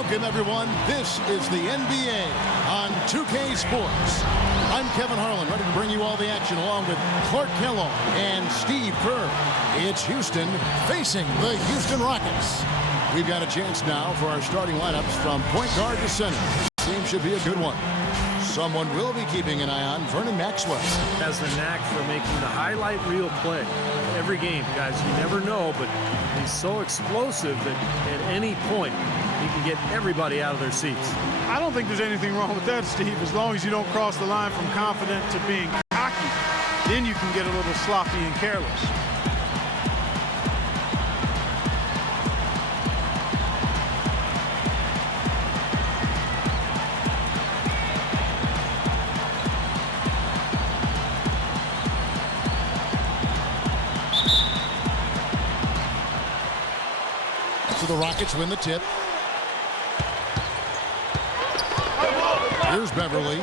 Welcome, everyone. This is the NBA on 2K Sports. I'm Kevin Harlan, ready to bring you all the action along with Clark Kellogg and Steve Kerr. It's Houston facing the Houston Rockets. We've got a chance now for our starting lineups from point guard to center. This team should be a good one. Someone will be keeping an eye on Vernon Maxwell. Has the knack for making the highlight reel play. Every game, guys, you never know, but he's so explosive that at any point he can get everybody out of their seats. I don't think there's anything wrong with that, Steve, as long as you don't cross the line from confident to being cocky. Then you can get a little sloppy and careless. So the Rockets win the tip. Here's Beverly.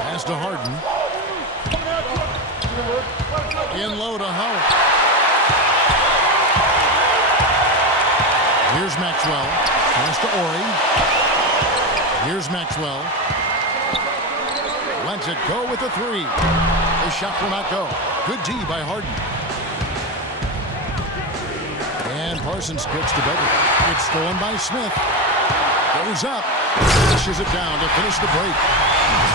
Pass to Harden. In low to Howard. Here's Maxwell. Pass to Ori. Here's Maxwell. Lets it go with the three. The shot will not go. Good D by Harden. And Parsons kicks to Beverly. It's stolen by Smith. Goes up. Pushes it down to finish the break.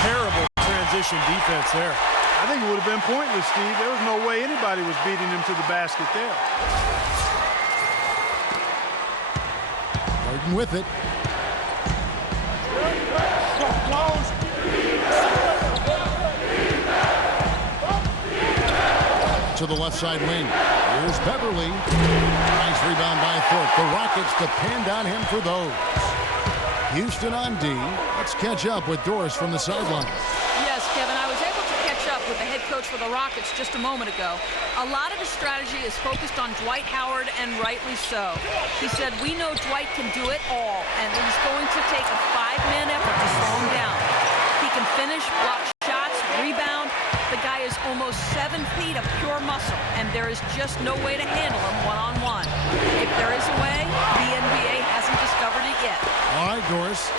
Terrible transition defense there. I think it would have been pointless, Steve. There was no way anybody was beating him to the basket there. Harden with it. To the left side wing. Here's Beverly. Nice rebound by Thorpe. The Rockets depend on him for those. Houston on D. Let's catch up with Doris from the sideline. Yes, Kevin, I was able to catch up with the head coach for the Rockets just a moment ago. A lot of his strategy is focused on Dwight Howard, and rightly so. He said, we know Dwight can do it all, and he's going to take a five-man effort to slow him down. He can finish, block shots, rebound. The guy is almost 7 feet of pure muscle, and there is just no way to handle him one-on-one. If there is a way, the NBA hasn't discovered it yet. All right, Doris.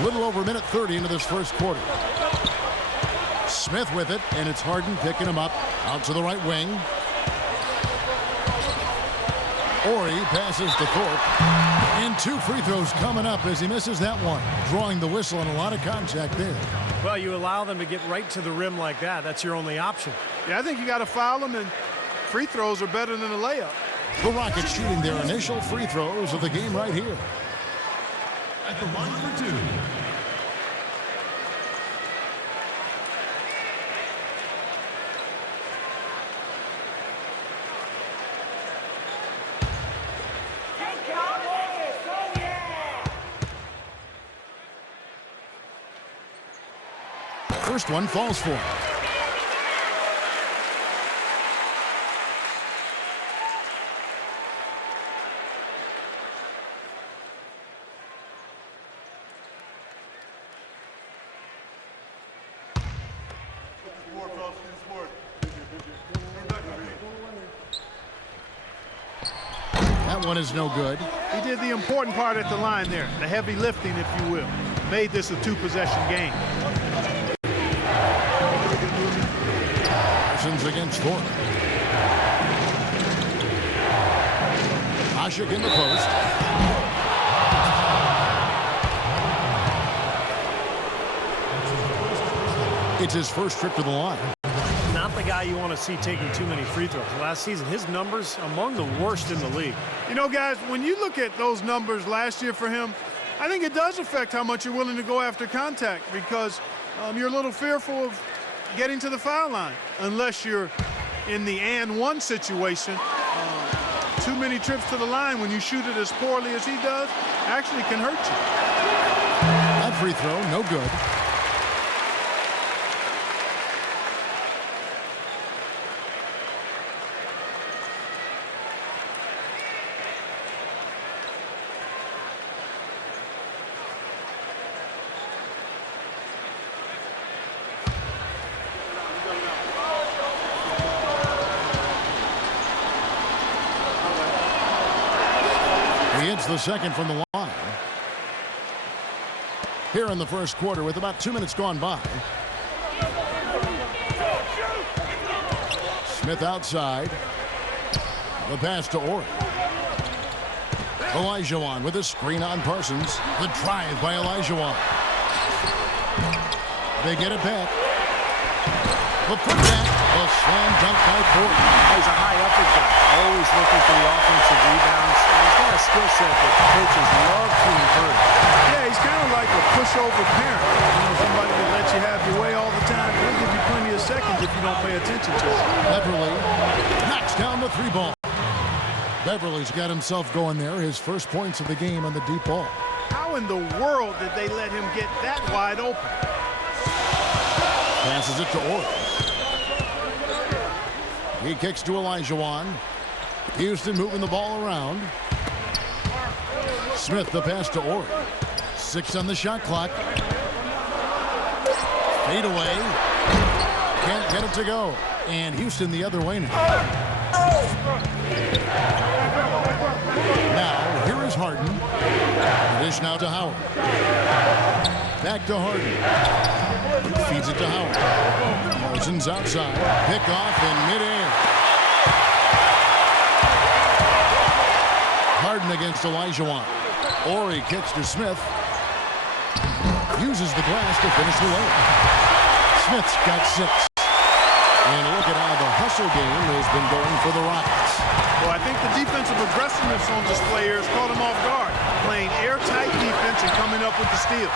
A little over a minute 30 into this first quarter. Smith with it, and it's Harden picking him up. Out to the right wing. Ori passes to Thorpe. And 2 free throws coming up as he misses that one. Drawing the whistle and a lot of contact there. Well, you allow them to get right to the rim like that. That's your only option. Yeah, I think you got to foul them, and free throws are better than a layup. The Rockets shooting their initial free throws of the game right here. At the line for 2. First one falls for him. That one is no good. He did the important part at the line there, the heavy lifting, if you will. Made this a 2-possession game. Parsons against Thorpe. Ashik in the post. It's his first trip to the line. Not the guy you want to see taking too many free throws. Last season, his numbers among the worst in the league. You know, guys, when you look at those numbers last year for him, I think it does affect how much you're willing to go after contact, because you're a little fearful of getting to the foul line unless you're in the and one situation. Too many trips to the line when you shoot it as poorly as he does actually can hurt you. That free throw, no good. the second from the line. Here in the first quarter with about 2 minutes gone by. Smith outside. The pass to Ori. Olajuwon with a screen on Parsons. The drive by Olajuwon. They get it back. The putback. A slam dunk by Ford. He's a high upper guy, always looking for the offensive rebounds. And he's got a skill set that coaches love to encourage. Yeah, he's kind of like a pushover parent. Somebody that lets you have your way all the time. He'll give you plenty of seconds if you don't pay attention to it. Beverly knocks down the three ball. Beverly's got himself going there. His first points of the game on the deep ball. How in the world did they let him get that wide open? Passes it to Ori. He kicks to Olajuwon. Houston moving the ball around. Smith the pass to Ori. 6 on the shot clock. Fade away. Can't get it to go. And Houston the other way now. Now, here is Harden. Dish now to Howard. Back to Harden. Feeds it to Howard. Parsons outside. Pick off in midair. Harden against Olajuwon. Ori kicks to Smith. Uses the glass to finish the layup. Smith's got 6. And look at how the hustle game has been going for the Rockets. Well, I think the defensive aggressiveness on display here has caught him off guard. Playing airtight defense and coming up with the steals.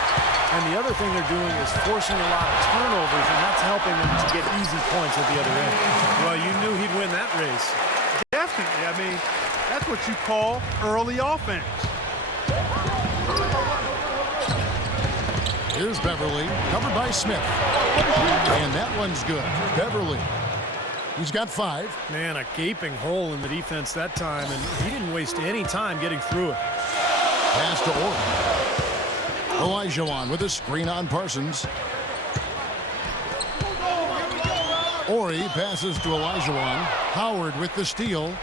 And the other thing they're doing is forcing a lot of turnovers, and that's helping them to get easy points at the other end. Well, you knew he'd win that race. Definitely. I mean, that's what you call early offense. Here's Beverly, covered by Smith. And that one's good. Beverly. He's got 5. Man, a gaping hole in the defense that time, and he didn't waste any time getting through it. Pass to Ori. Olajuwon with a screen on Parsons. Ori passes to Olajuwon. Howard with the steal.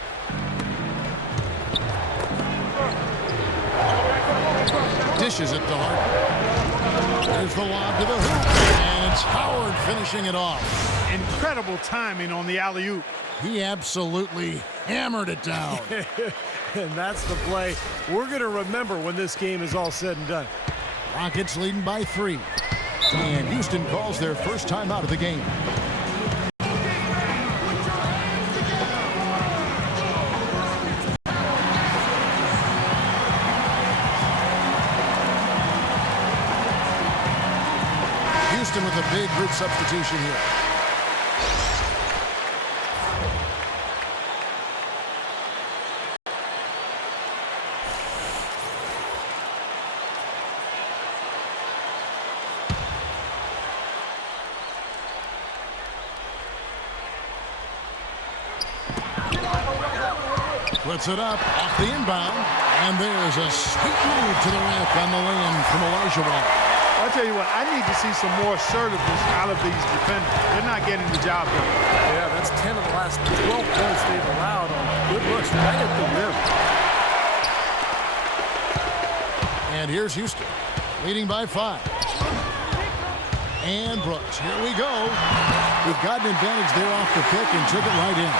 Dishes it to Harden. There's the lob to the hoop. And it's Howard finishing it off. Incredible timing on the alley-oop. He absolutely hammered it down. And that's the play we're going to remember when this game is all said and done. Rockets leading by 3. And Houston calls their first time out of the game. Houston with a big group substitution here. Puts it up off the inbound, and there's a sweet move to the rack on the lane from Olajuwon. I'll tell you what, I need to see some more assertiveness out of these defenders. They're not getting the job done. Yeah, that's 10 of the last 12 points they've allowed on good looks right at the rim. And here's Houston, leading by 5. And Brooks, here we go. We've got an advantage there off the pick and took it right in.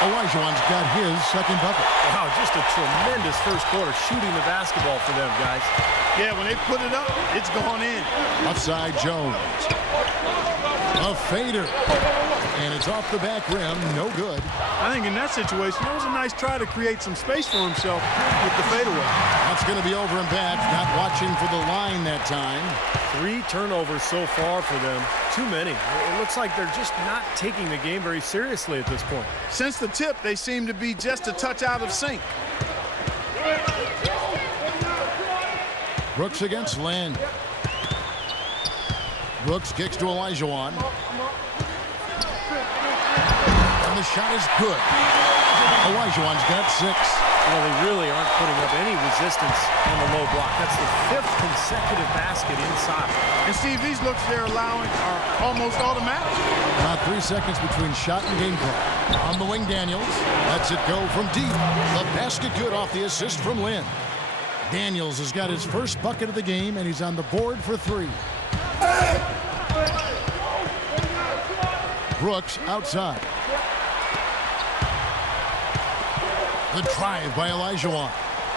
Olajuwon's got his second bucket. Wow, just a tremendous first quarter shooting the basketball for them, guys. Yeah, when they put it up, it's gone in. Upside Jones. A fader. And it's off the back rim. No good. I think in that situation, that was a nice try to create some space for himself with the fadeaway. That's going to be over and back. Not watching for the line that time. 3 turnovers so far for them. Too many. It looks like they're just not taking the game very seriously at this point. Since the tip, they seem to be just a touch out of sync. Brooks against Lynn. Brooks kicks to Olajuwon. And the shot is good. Olajuwon's got 6. Well, they really aren't putting up any resistance on the low block. That's the 5th consecutive basket inside. And Steve, these looks they're allowing are almost automatic. About 3 seconds between shot and game clock. On the wing, Daniels lets it go from deep. The basket good off the assist from Lynn. Daniels has got his first bucket of the game, and he's on the board for 3. Brooks outside. The drive by Olajuwon.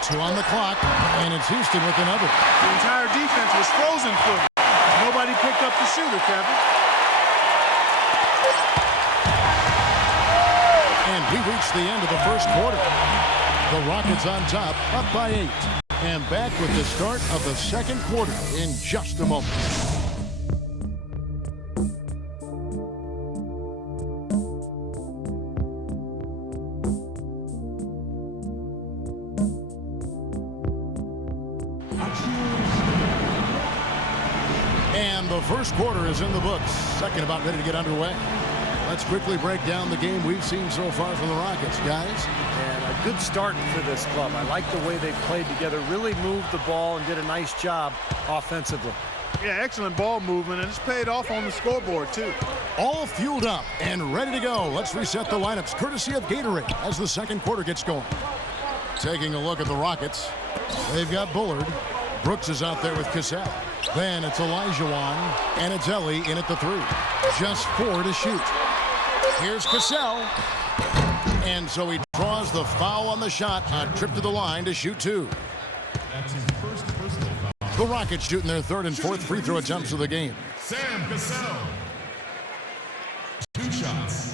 2 on the clock, and it's Houston with another. The entire defense was frozen footed. Nobody picked up the shooter, Kevin. And we reached the end of the first quarter. The Rockets on top, up by 8. And back with the start of the second quarter in just a moment. And the first quarter is in the books. Second about ready to get underway. Let's quickly break down the game we've seen so far from the Rockets, guys. And a good start for this club. I like the way they played together, really moved the ball and did a nice job offensively. Yeah, excellent ball movement, and it's paid off on the scoreboard, too. All fueled up and ready to go. Let's reset the lineups, courtesy of Gatorade, as the second quarter gets going. Taking a look at the Rockets, they've got Bullard. Brooks is out there with Cassell. Then it's Olajuwon, and it's Ellie in at the 3. Just 4 to shoot. Here's Cassell. And so he draws the foul on the shot. A trip to the line to shoot 2. That's his first personal foul. The Rockets shooting their 3rd and 4th free throw attempts of the game. Sam Cassell. 2 shots.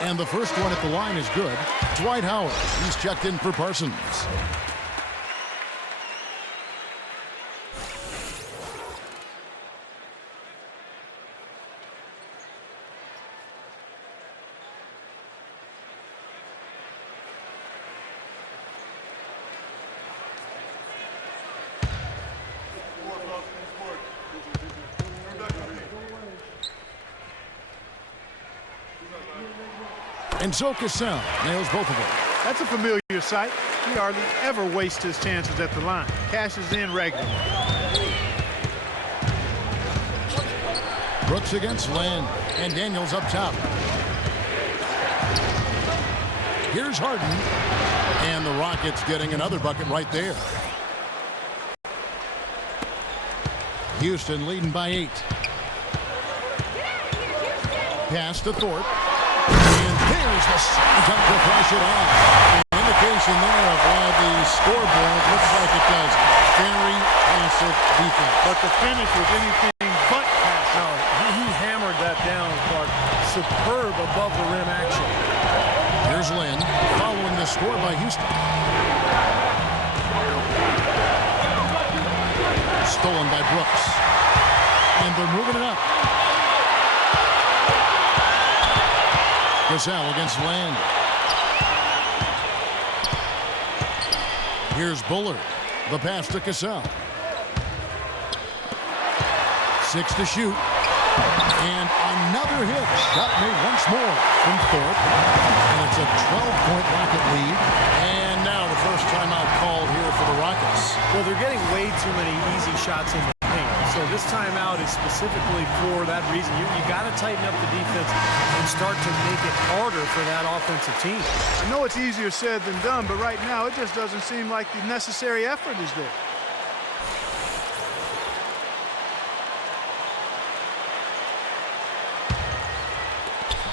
And the first one at the line is good. Dwight Howard. He's checked in for Parsons. And so Cassell nails both of them. That's a familiar sight. He hardly ever wastes his chances at the line. Cashes in regularly. Brooks against Lynn, and Daniels up top. Here's Harden, and the Rockets getting another bucket right there. Houston leading by 8. Pass to Thorpe. And there's the second time to flash it off. An indication there of why the scoreboard looks like it does. Very passive defense. But the finish was anything but passive. No, he hammered that down, Clark. Superb above the rim action. Here's Lynn following the score by Houston. Stolen by Brooks. And they're moving it up. Cassell against Land. Here's Bullard. The pass to Cassell. 6 to shoot. And another hit. Shot made once more from Thorpe. And it's a 12-point Rocket lead. And now the first timeout called here for the Rockets. Well, they're getting way too many easy shots in the paint. So this timeout is specifically for that reason. You got to tighten up the defense and start to make it harder for that offensive team. I know it's easier said than done, but right now it just doesn't seem like the necessary effort is there.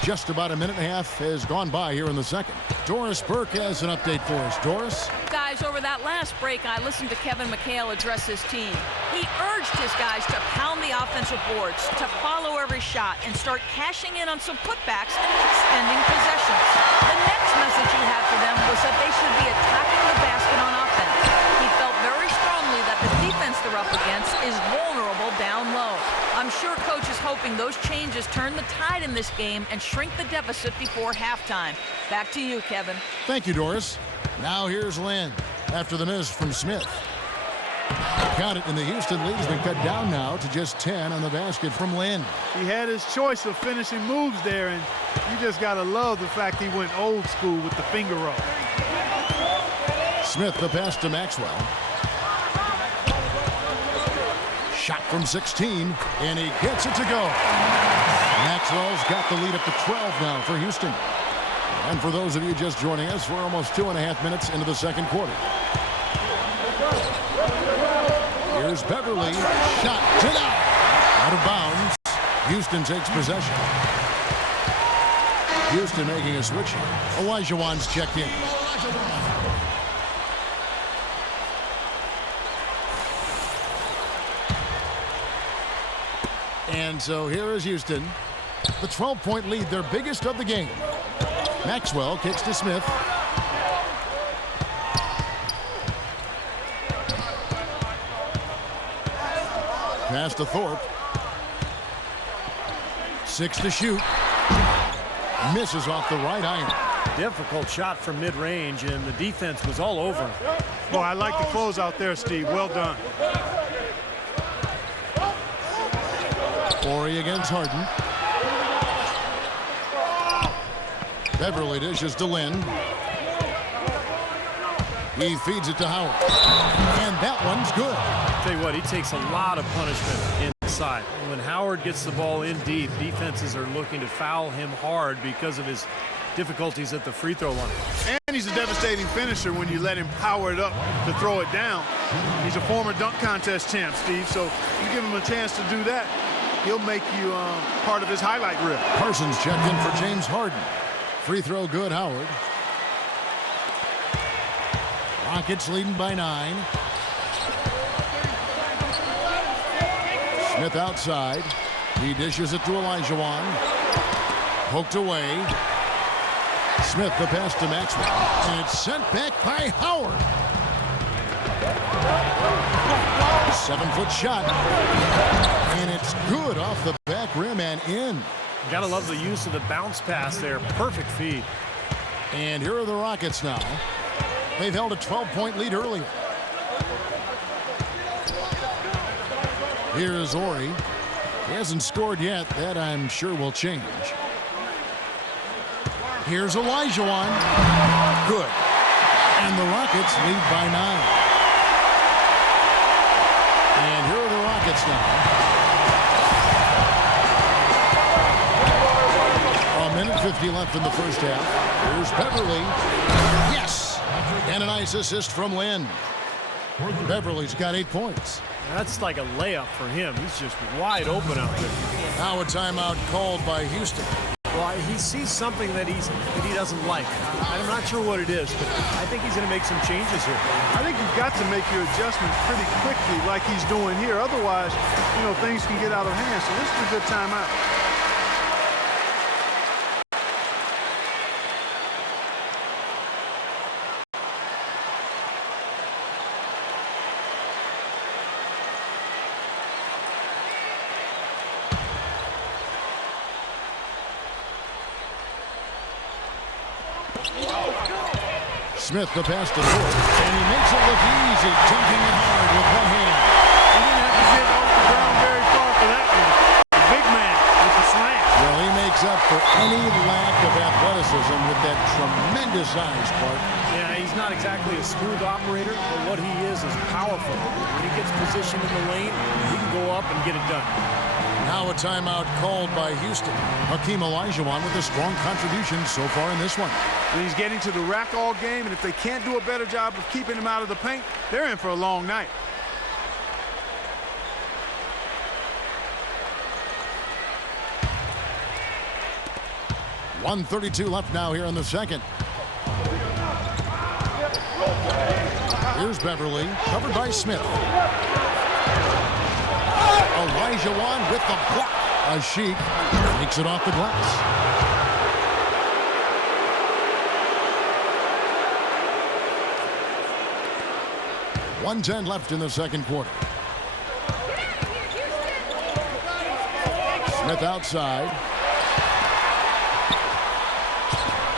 Just about a minute and a half has gone by here in the second. Doris Burke has an update for us. Doris? Guys, over that last break, I listened to Kevin McHale address his team. He urged his guys to pound the offensive boards, to follow every shot, and start cashing in on some putbacks and extending possessions. The next message he had for them was that they should be attacking the basket on offense. He felt very strongly that the defense they're up against is vulnerable down low. A I'm sure Coach is hoping those changes turn the tide in this game and shrink the deficit before halftime. Back to you, Kevin. Thank you, Doris. Now here's Lynn after the miss from Smith. Count it, and the Houston lead has been cut down now to just 10 on the basket from Lynn. He had his choice of finishing moves there, and you just got to love the fact he went old school with the finger roll. Smith, the pass to Maxwell. Shot from 16, and he gets it to go. Maxwell's got the lead up to 12 now for Houston. And for those of you just joining us, we're almost 2.5 minutes into the second quarter. Here's Beverly. Shot to that. Out of bounds. Houston takes possession. Houston making a switch here. Olajuwon's checked in. And so here is Houston. The 12-point lead, their biggest of the game. Maxwell kicks to Smith. Pass to Thorpe. 6 to shoot. Misses off the right iron. Difficult shot from mid-range, and the defense was all over him. Boy, I like the close out there, Steve. Well done. Horry against Harden. Beverly dishes to Lynn. He feeds it to Howard. And that one's good. Tell you what, he takes a lot of punishment inside. When Howard gets the ball in deep, defenses are looking to foul him hard because of his difficulties at the free throw line. And he's a devastating finisher when you let him power it up to throw it down. He's a former dunk contest champ, Steve, so you give him a chance to do that, he'll make you part of his highlight reel. Parsons checked in for James Harden. Free throw good, Howard. Rockets leading by 9. Smith outside. He dishes it to Olajuwon. Poked away. Smith the pass to Maxwell. And it's sent back by Howard. 7-foot shot. And it's good off the back rim and in. Gotta love the use of the bounce pass there. Perfect feed. And here are the Rockets now. They've held a 12-point lead earlier. Here's Horry. He hasn't scored yet. That, I'm sure, will change. Here's Olajuwon. Good. And the Rockets lead by 9. And here are the Rockets now. A minute 50 left in the first half. Here's Beverly. Yes! And a nice assist from Lynn. Beverly's got 8 points. That's like a layup for him. He's just wide open out there. Now a timeout called by Houston. Well, he sees something that he doesn't like. I'm not sure what it is, but I think he's going to make some changes here. I think you've got to make your adjustments pretty quickly like he's doing here. Otherwise, things can get out of hand. So this is a good timeout. Smith the pass to Thorpe, and he makes it look easy, dunking it hard with one hand. He didn't have to get off the ground very far for that one. The big man with the slam. Well, he makes up for any lack of athleticism with that tremendous size, Clark. Yeah, he's not exactly a smooth operator, but what he is powerful. When he gets positioned in the lane, he can go up and get it done. Now a timeout called by Houston. Hakeem Olajuwon with a strong contribution so far in this one. And he's getting to the rack all game, and if they can't do a better job of keeping him out of the paint, they're in for a long night. .132 left now here in the second. Here's Beverly, covered by Smith. Olajuwon with the block. Sheik takes it off the glass. .110 left in the second quarter. Smith outside.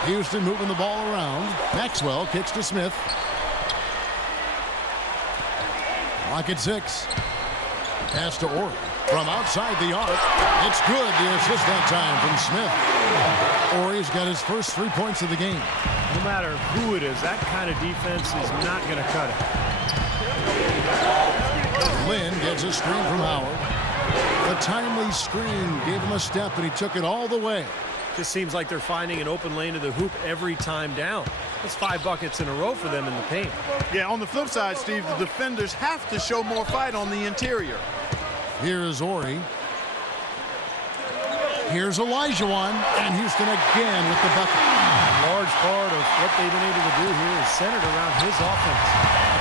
Houston moving the ball around. Maxwell kicks to Smith. Rocket 6. Pass to Orr. From outside the arc. It's good. The assist that time from Smith. Orr's got his first 3 points of the game. No matter who it is, that kind of defense is not going to cut it. Lynn gets a screen from Howard. The timely screen gave him a step, and he took it all the way. Just seems like they're finding an open lane to the hoop every time down. That's 5 buckets in a row for them in the paint. Yeah, on the flip side, Steve, the defenders have to show more fight on the interior. Here is Ori. Here's Olajuwon, and Houston again with the bucket. A large part of what they've been able to do here is centered around his offense.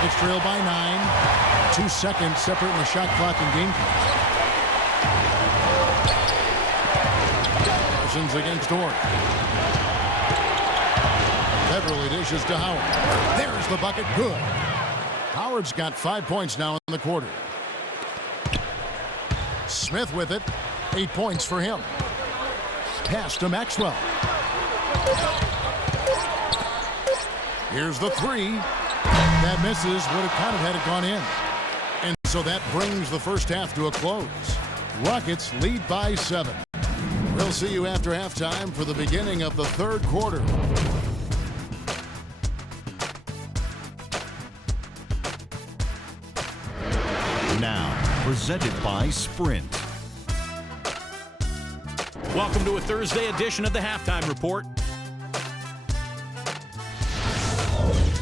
It's trailed by 9. 2 seconds separating the shot clock and game clock. Parsons against Orr. Beverly dishes to Howard. There's the bucket. Good. Howard's got 5 points now in the quarter. Smith with it. 8 points for him. Pass to Maxwell. Here's the 3. That misses. Would have counted had it gone in. And so that brings the first half to a close. Rockets lead by 7. We'll see you after halftime for the beginning of the third quarter. Now, presented by Sprint. Welcome to a Thursday edition of the Halftime Report.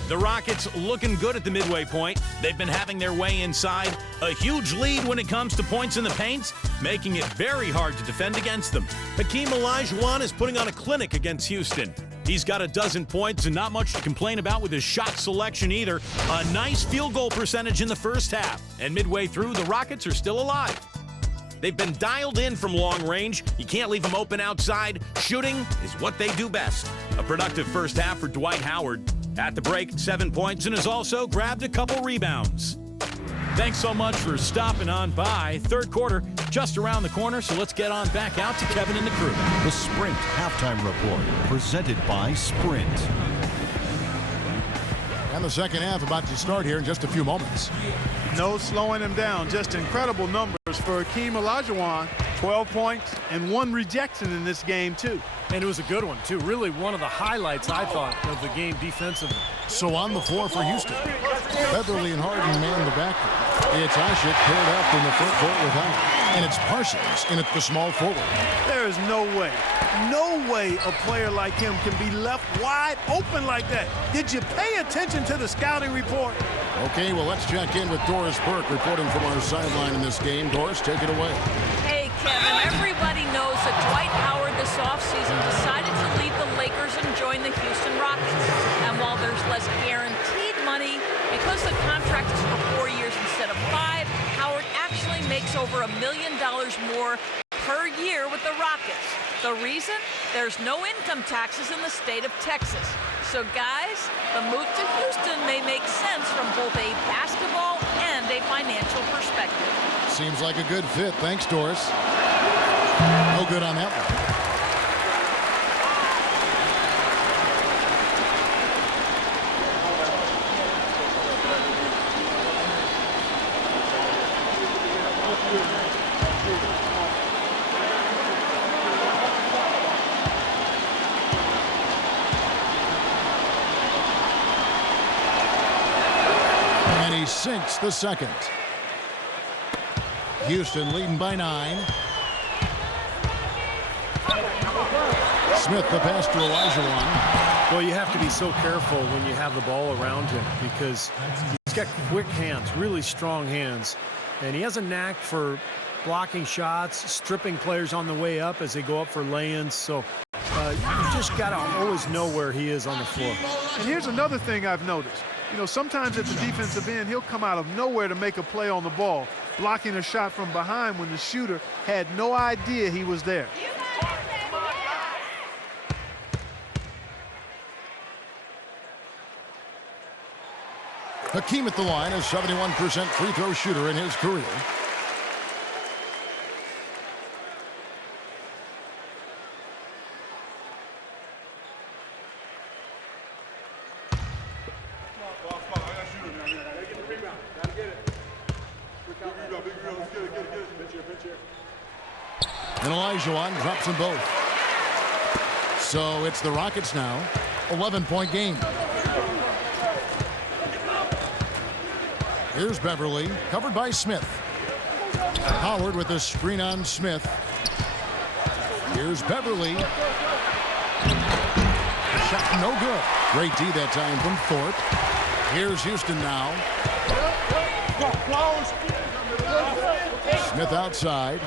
The Rockets looking good at the midway point. They've been having their way inside. A huge lead when it comes to points in the paint, making it very hard to defend against them. Hakeem Olajuwon is putting on a clinic against Houston. He's got a dozen points and not much to complain about with his shot selection either. A nice field goal percentage in the first half. And midway through, the Rockets are still alive. They've been dialed in from long range. You can't leave them open outside. Shooting is what they do best. A productive first half for Dwight Howard. At the break, 7 points and has also grabbed a couple rebounds. Thanks so much for stopping on by. Third quarter just around the corner, so let's get on back out to Kevin and the crew. The Sprint Halftime Report, presented by Sprint. And the second half about to start here in just a few moments. No slowing him down. Just incredible numbers for Hakeem Olajuwon. 12 points and 1 rejection in this game, too. And it was a good one, too. Really one of the highlights, I thought, of the game defensively. So on the floor for Houston. Beverly and Harden man the backcourt. It's Ashik paired up in the front court with Howard. And it's Parsons in at the small forward. There is no way a player like him can be left wide open like that. Did you pay attention to the scouting report? Okay, well, let's check in with Doris Burke reporting from our sideline in this game. Doris, take it away. Hey, Kevin, everybody knows that Dwight Howard this offseason decided to leave the Lakers and join the Houston Rockets. And while there's less guaranteed money, because the contract is for 4 years instead of 5, Howard actually makes over $1 million more per year with the Rockets. The reason? There's no income taxes in the state of Texas. So, guys, the move to Houston may make sense from both a basketball and a financial perspective. Seems like a good fit. Thanks, Doris. No good on that one. And he sinks the second. Houston leading by 9. Smith the pass to Olajuwon. Well, you have to be so careful when you have the ball around him because he's got quick hands, really strong hands. And he has a knack for blocking shots, stripping players on the way up as they go up for lay-ins. So you just got to always know where he is on the floor. And here's another thing I've noticed. You know, sometimes at the defensive end, he'll come out of nowhere to make a play on the ball, blocking a shot from behind when the shooter had no idea he was there. Hakeem at the line, a 71% free throw shooter in his career. And Olajuwon drops them both. So it's the Rockets now. 11-point game. Here's Beverly, covered by Smith. Howard with a screen on Smith. Here's Beverly. The shot no good. Great D that time from Thorpe. Here's Houston now. Smith outside.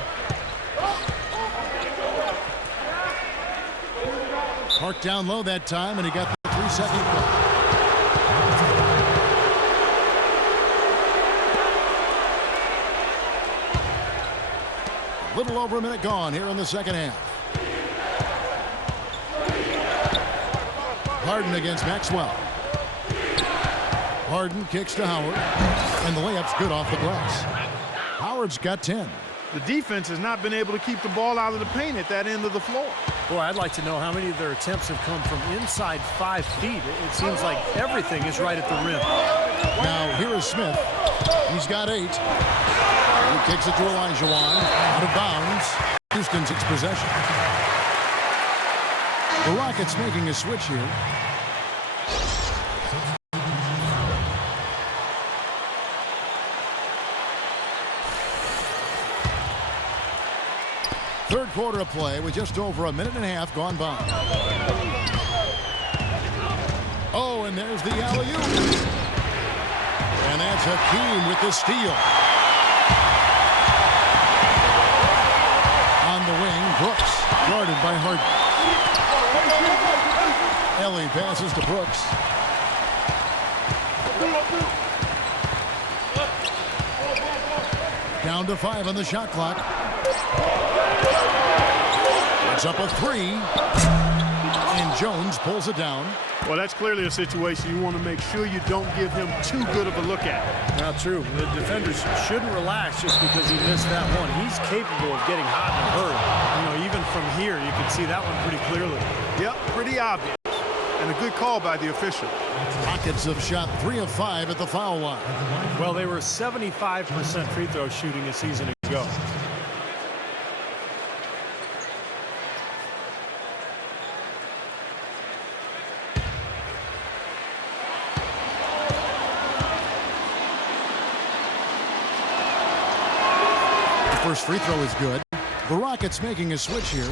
Parked down low that time, and he got the 3-second clock. A little over a minute gone here in the second half. Harden against Maxwell. Harden kicks to Howard, and the layup's good off the glass. Howard's got 10. The defense has not been able to keep the ball out of the paint at that end of the floor. Boy, I'd like to know how many of their attempts have come from inside 5 feet. It seems like everything is right at the rim. Now, here is Smith. He's got 8. He kicks it to Olajuwon. Out of bounds. Houston takes possession. The Rockets making a switch here. Third quarter of play with just over a minute and a half gone by. Oh, and there's the alley-oop. And that's Hakeem with the steal. On the wing, Brooks, guarded by Harden. Ellie passes to Brooks. Down to 5 on the shot clock. It's up a 3. And Jones pulls it down. Well, that's clearly a situation you want to make sure you don't give him too good of a look at. Not true. The defenders shouldn't relax just because he missed that one. He's capable of getting hot in a hurry. You know, even from here, you can see that one pretty clearly. Yep, pretty obvious. And a good call by the official. Rockets have shot 3 of 5 at the foul line. Well, they were 75% free throw shooting a season ago. First free throw is good. The Rockets making a switch here.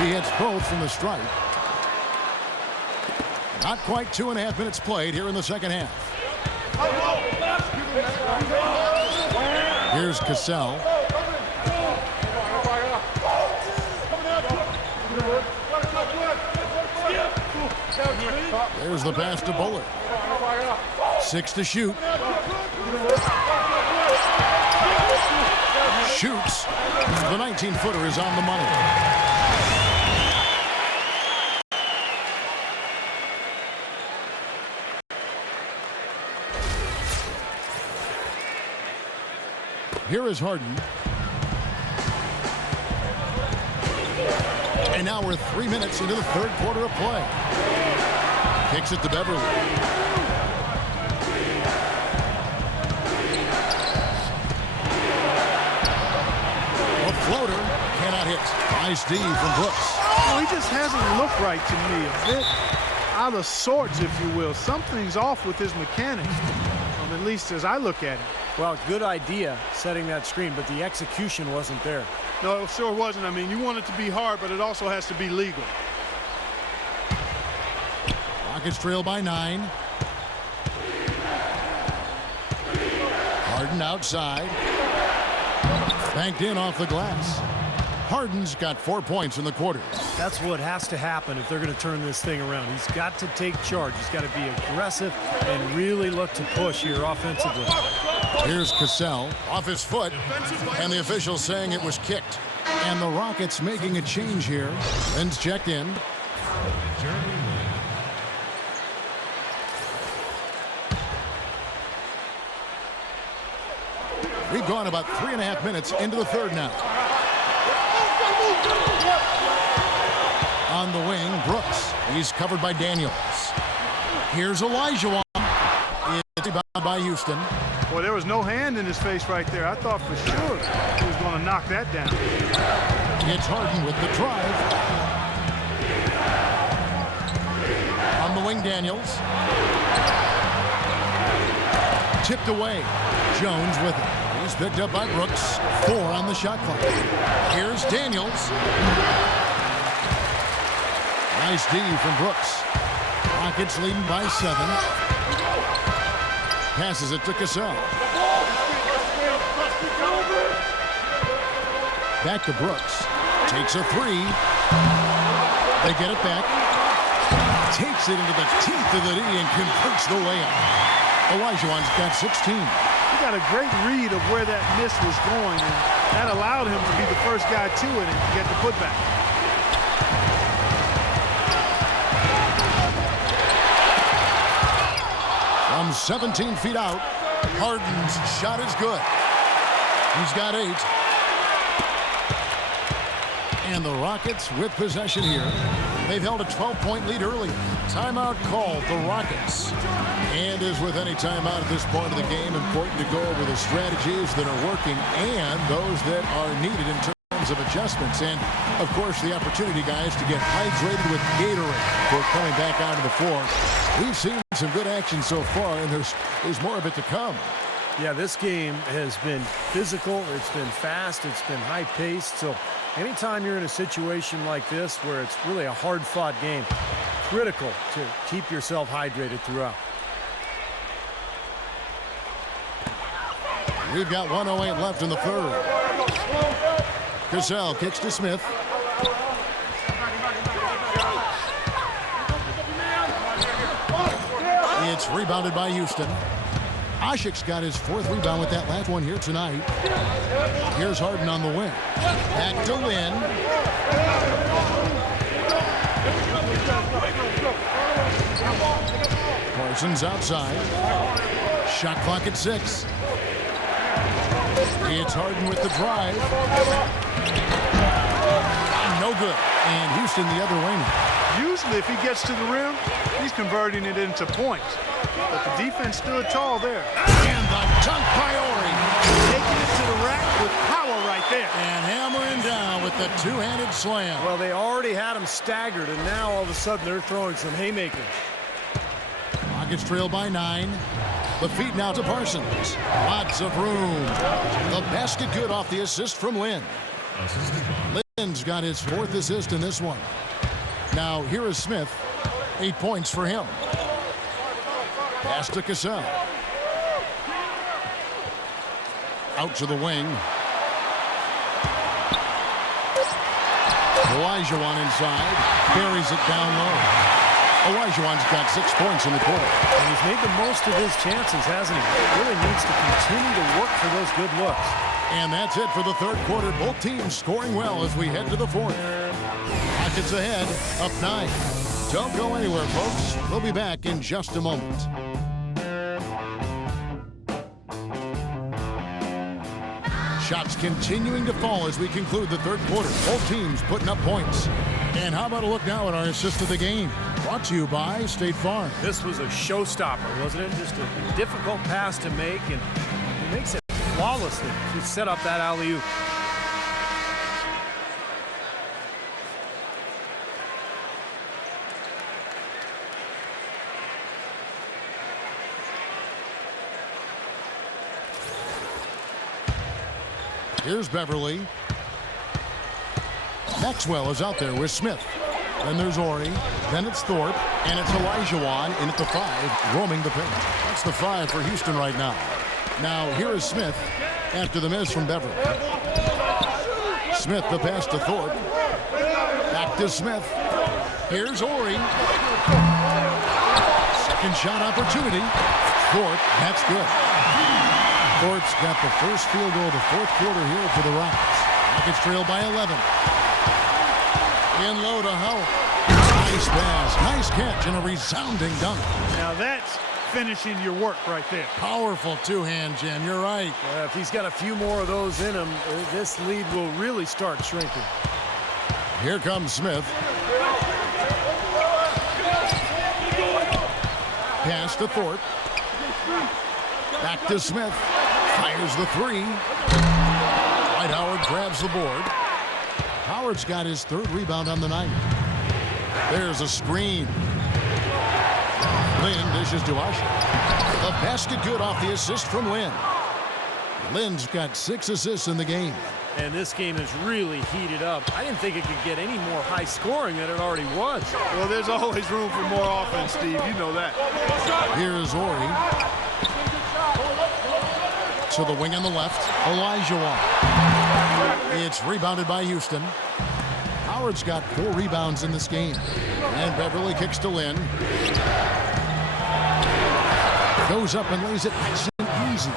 He hits both from the stripe. Not quite 2.5 minutes played here in the second half. Here's Cassell. There's the pass to Bullard. 6 to shoot. Shoots. The 19-footer is on the money. Here is Harden. And now we're 3 minutes into the third quarter of play. Kicks it to Beverly. A floater cannot hit. Nice D from Brooks. Well, he just hasn't looked right to me. A bit out of sorts, if you will. Something's off with his mechanics, at least as I look at it. Well, good idea setting that screen, but the execution wasn't there. No, it sure wasn't. I mean, you want it to be hard, but it also has to be legal. Rockets trail by 9. Harden outside. Banked in off the glass. Harden's got 4 points in the quarter. That's what has to happen if they're going to turn this thing around. He's got to take charge. He's got to be aggressive and really look to push here offensively. Here's Cassell off his foot, and the official saying it was kicked. And the Rockets making a change here. Ben's checked in. We've gone about 3.5 minutes into the third now. On the wing, Brooks. He's covered by Daniels. Here's Elijah. It's rebounded by Houston. Boy, there was no hand in his face right there. I thought for sure he was going to knock that down. It's Harden with the drive. On the wing, Daniels. Tipped away. Jones with it. He's picked up by Brooks. 4 on the shot clock. Here's Daniels. Nice D from Brooks. Rockets leading by 7. Passes it to Cassell. Back to Brooks. Takes a 3. They get it back. Takes it into the teeth of the D and converts the layup. Olajuwon's got 16. He got a great read of where that miss was going, and that allowed him to be the first guy to it and get the putback. From 17 feet out, Harden's shot is good. He's got 8. And the Rockets with possession here. They've held a 12-point lead early. Timeout called the Rockets. And as with any timeout at this point of the game, important to go over the strategies that are working and those that are needed in terms of adjustments. And, of course, the opportunity, guys, to get hydrated with Gatorade for coming back onto the floor. We've seen some good action so far, and there's more of it to come. Yeah, this game has been physical. It's been fast. It's been high-paced. So anytime you're in a situation like this where it's really a hard-fought game, critical to keep yourself hydrated throughout. We've got 1:08 left in the third. Cassell kicks to Smith. It's rebounded by Houston. Asik's got his 4th rebound with that last one here tonight. Here's Harden on the wing. Back to Lynn. Parsons outside. Shot clock at 6. It's Harden with the drive. No good. And Houston the other way now. Usually if he gets to the rim, he's converting it into points. But the defense stood tall there. And the dunk by Ori. Taking it to the rack with power right there. And hammering down with the two-handed slam. Well, they already had him staggered, and now all of a sudden they're throwing some haymakers. Rockets trail by 9. The feed now to Parsons. Lots of room. The basket good off the assist from Lynn. Lynn's got his 4th assist in this one. Now here is Smith. 8 points for him. Pass to Cassell. Out to the wing. Olajuwon inside. Buries it down low. Olajuwon's got 6 points in the quarter. And he's made the most of his chances, hasn't he? He really needs to continue to work for those good looks. And that's it for the third quarter. Both teams scoring well as we head to the fourth. Rockets ahead, up 9. Don't go anywhere, folks. We'll be back in just a moment. Shots continuing to fall as we conclude the third quarter. Both teams putting up points. And how about a look now at our assist of the game? Brought to you by State Farm. This was a showstopper, wasn't it? Just a difficult pass to make, and he makes it flawlessly to set up that alley-oop. Here's Beverly. Maxwell is out there with Smith. Then there's Ori. Then it's Thorpe. And it's Olajuwon in at the 5, roaming the paint. That's the 5 for Houston right now. Now here is Smith after the miss from Beverly. Smith the pass to Thorpe. Back to Smith. Here's Ori. Second shot opportunity. Thorpe, that's good. Thorpe's got the first field goal of the fourth quarter here for the Rockets. Rockets trail by 11. In low to Howell. Nice pass, nice catch, and a resounding dunk. Now that's finishing your work right there. Powerful two-hand jam. You're right. If he's got a few more of those in him, this lead will really start shrinking. Here comes Smith. Pass to Thorpe. Back to Smith. Fires the three. Dwight Howard grabs the board. Howard's got his third rebound on the night. There's a screen. Lynn dishes to Usher. The basket good off the assist from Lynn. Lynn's got 6 assists in the game. And this game is really heated up. I didn't think it could get any more high scoring than it already was. Well, there's always room for more offense, Steve. You know that. Here's Ori. To the wing on the left. Olajuwon. It's rebounded by Houston. Howard's got 4 rebounds in this game. And Beverly kicks to Lynn. Goes up and lays it nice and easy.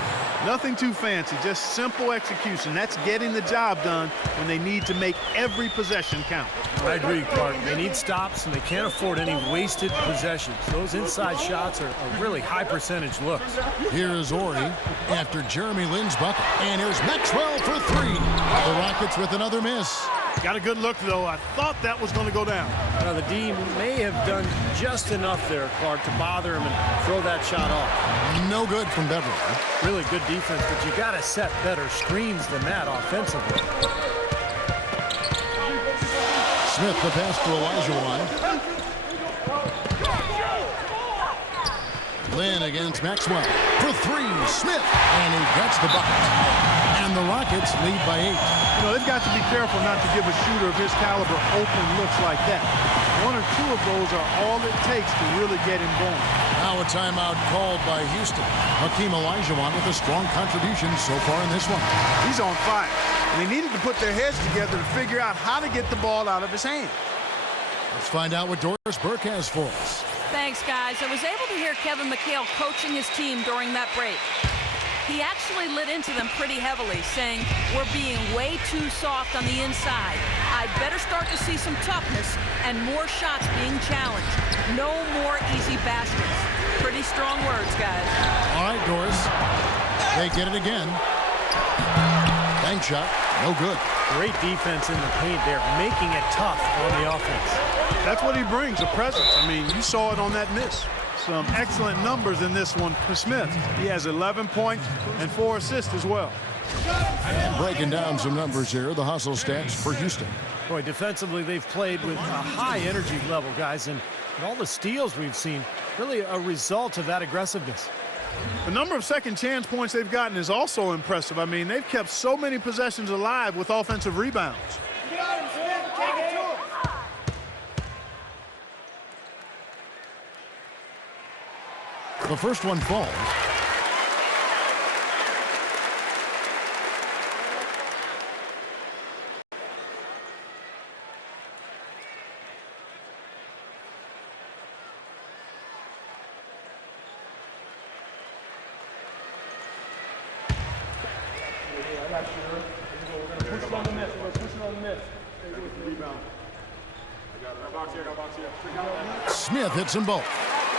Nothing too fancy, just simple execution. That's getting the job done when they need to make every possession count. I agree, Clark. They need stops, and they can't afford any wasted possessions. Those inside shots are really high percentage looks. Here is Ori after Jeremy Lin's bucket. And here's Maxwell for 3. The Rockets with another miss. Got a good look, though. I thought that was going to go down. Now, the D may have done just enough there, Clark, to bother him and throw that shot off. No good from Beverly. Really good defense, but you got to set better screens than that offensively. Smith the pass to Olajuwon. Lynn against Maxwell for 3. Smith, and he gets the bucket. And the Rockets lead by 8. You know, they've got to be careful not to give a shooter of his caliber open looks like that. 1 or 2 of those are all it takes to really get him going. Now a timeout called by Houston. Hakeem Olajuwon with a strong contribution so far in this one. He's on fire. And they needed to put their heads together to figure out how to get the ball out of his hand. Let's find out what Doris Burke has for us. Thanks, guys. I was able to hear Kevin McHale coaching his team during that break. He actually lit into them pretty heavily, saying, we're being way too soft on the inside. I'd better start to see some toughness and more shots being challenged. No more easy baskets. Pretty strong words, guys. All right, Doris. They get it again. Bank shot. No good. Great defense in the paint there, making it tough on the offense. That's what he brings, a presence. I mean, you saw it on that miss. Some excellent numbers in this one for Smith. He has 11 points and 4 assists as well. And breaking down some numbers here, the hustle stats for Houston. Boy, defensively, they've played with a high energy level, guys, and all the steals we've seen, really a result of that aggressiveness. The number of second chance points they've gotten is also impressive. I mean, they've kept so many possessions alive with offensive rebounds. The first one falls. Smith hits them both.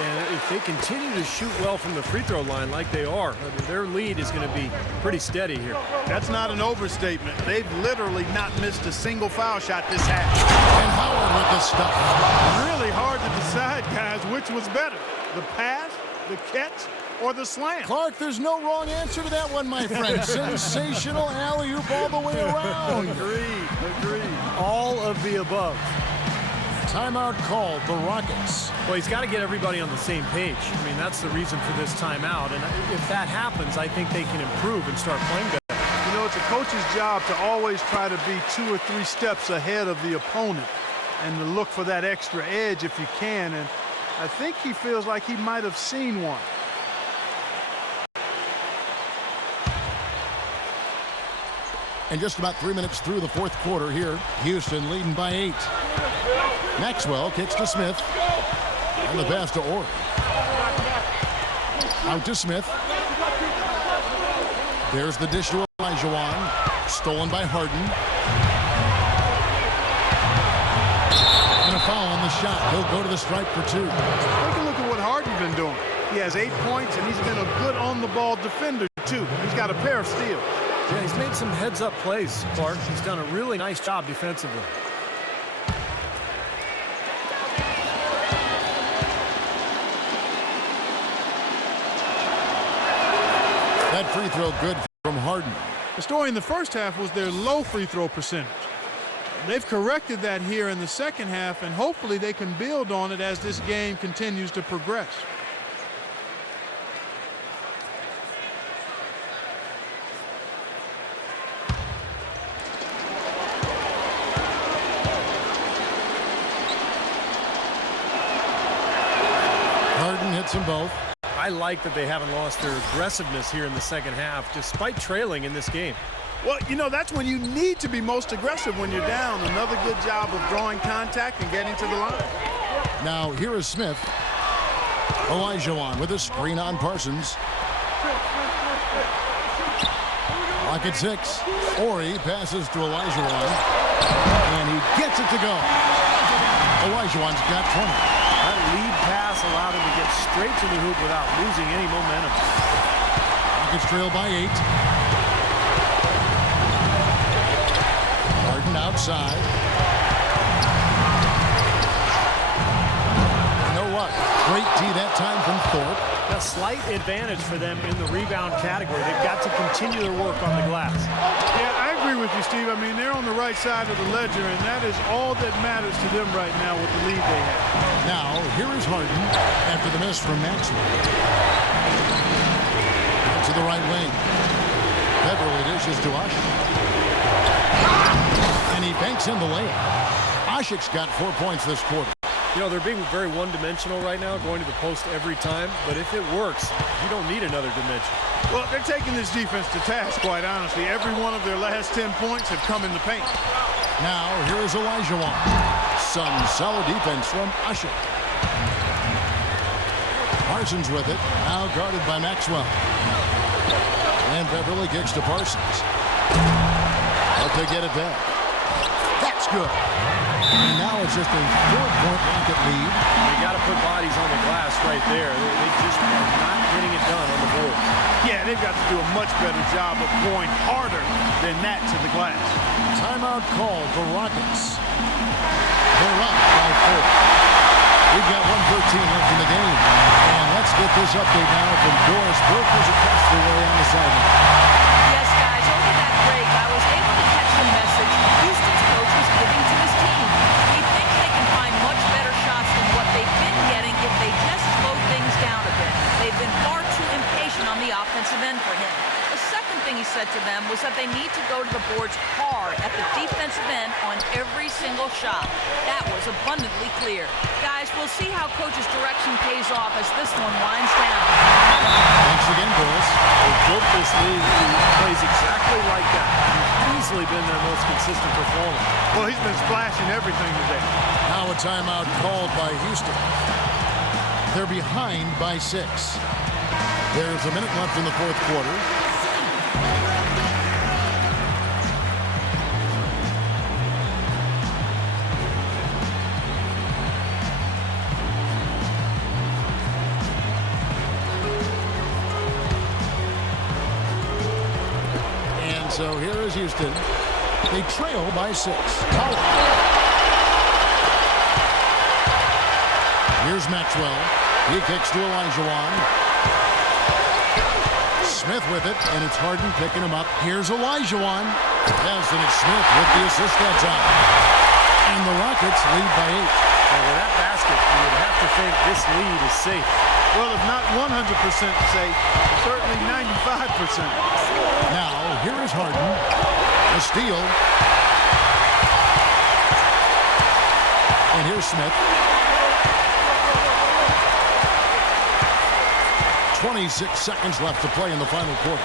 And if they continue to shoot well from the free throw line like they are, their lead is going to be pretty steady here. That's not an overstatement. They've literally not missed a single foul shot this half. And Howard with the stuff. Really hard to decide, guys, which was better, the pass, the catch, or the slam. Clark, there's no wrong answer to that one, my friend. Sensational alley-oop all the way around. Agreed. All of the above. Timeout called, the Rockets. Well, he's got to get everybody on the same page. I mean, that's the reason for this timeout. And if that happens, I think they can improve and start playing better. You know, it's a coach's job to always try to be 2 or 3 steps ahead of the opponent and to look for that extra edge if you can. And I think he feels like he might have seen one. And just about 3 minutes through the fourth quarter here, Houston leading by 8. Maxwell kicks to Smith. And the pass to Ori. Out to Smith. There's the dish to Olajuwon. Stolen by Harden. And a foul on the shot. He'll go to the stripe for 2. Take a look at what Harden's been doing. He has 8 points, and he's been a good on-the-ball defender, too. He's got a pair of steals. Yeah, he's made some heads-up plays, Clark. He's done a really nice job defensively. That free throw good from Harden. The story in the first half was their low free throw percentage. They've corrected that here in the second half, and hopefully they can build on it as this game continues to progress. Harden hits them both. I like that they haven't lost their aggressiveness here in the second half, despite trailing in this game. Well, you know, that's when you need to be most aggressive when you're down. Another good job of drawing contact and getting to the line. Now, here is Smith. Olajuwon with a screen on Parsons. Lock at 6. Ori passes to Olajuwon. And he gets it to go. Olajuwon's got 20. That lead pass allowed him to get straight to the hoop without losing any momentum. Rockets trail by 8. Harden outside. You know what? Great D that time from Thorpe. A slight advantage for them in the rebound category. They've got to continue their work on the glass. Yeah, I agree with you, Steve. I mean, they're on the right side of the ledger, and that is all that matters to them right now with the lead they have. Now, here is Harden after the miss from Maxwell. To the right wing. Beverly dishes to Ashik. And he banks in the layup. Ashik's got 4 points this quarter. You know, they're being very one-dimensional right now, going to the post every time. But if it works, you don't need another dimension. Well, they're taking this defense to task, quite honestly. Every one of their last 10 points have come in the paint. Now, here is Olajuwon. Some solid defense from Ashik. Parsons with it. Now guarded by Maxwell. And Beverly kicks to Parsons. But they get it back. That's good. And now it's just a 4-point Rocket lead. You got to put bodies on the glass right there. They just are not getting it done on the board. Yeah, they've got to do a much better job of going harder than that to the glass. Timeout called for Rockets. They're up by 4. We've got 1:13 left in the game. And let's get this update now from Doris Burke, who's across the way on the sideline. Yes, guys, over that break, I was able to catch the message Houston's coach was giving to his team. He thinks they can find much better shots than what they've been getting if they just slow things down a bit. They've been far too impatient on the offensive end for him. The second thing he said to them was that they need to go to the boards hard at the defensive end on every single shot. That was abundantly clear. Guys, we'll see how coach's direction pays off as this one winds down. Thanks again, Doris. They built this league. He plays exactly like that. He's easily been their most consistent performer. Well, he's been splashing everything today. Now a timeout called by Houston. They're behind by 6. There's a minute left in the fourth quarter. And so here is Houston. They trail by 6. Here's Maxwell. He kicks to Olajuwon. Smith with it, and it's Harden picking him up. Here's Olajuwon. Yes, and it's Smith with the assist that time. And the Rockets lead by 8. And with that basket, you would have to think this lead is safe. Well, if not 100% safe, certainly 95%. Now, here is Harden. A steal. And here's Smith. 26 seconds left to play in the final quarter.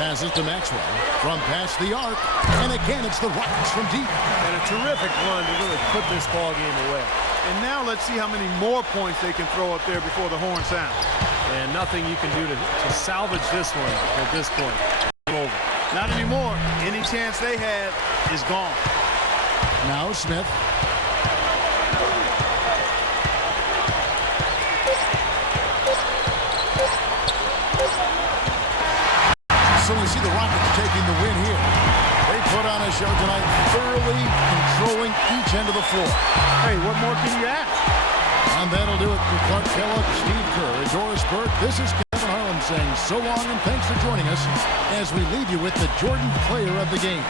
Passes to Maxwell from past the arc. And again, it's the Rockets from deep. And a terrific run to really put this ball game away. And now let's see how many more points they can throw up there before the horn sounds. And nothing you can do to salvage this one at this point. Over. Not anymore. Any chance they had is gone. Now Smith. certainly see the Rockets taking the win here. They put on a show tonight, thoroughly controlling each end of the floor. Hey, what more can you ask? And that'll do it for Clark Kellogg, Steve Kerr, and Doris Burke. This is Kevin Harlan saying so long and thanks for joining us as we leave you with the Jordan Player of the Game.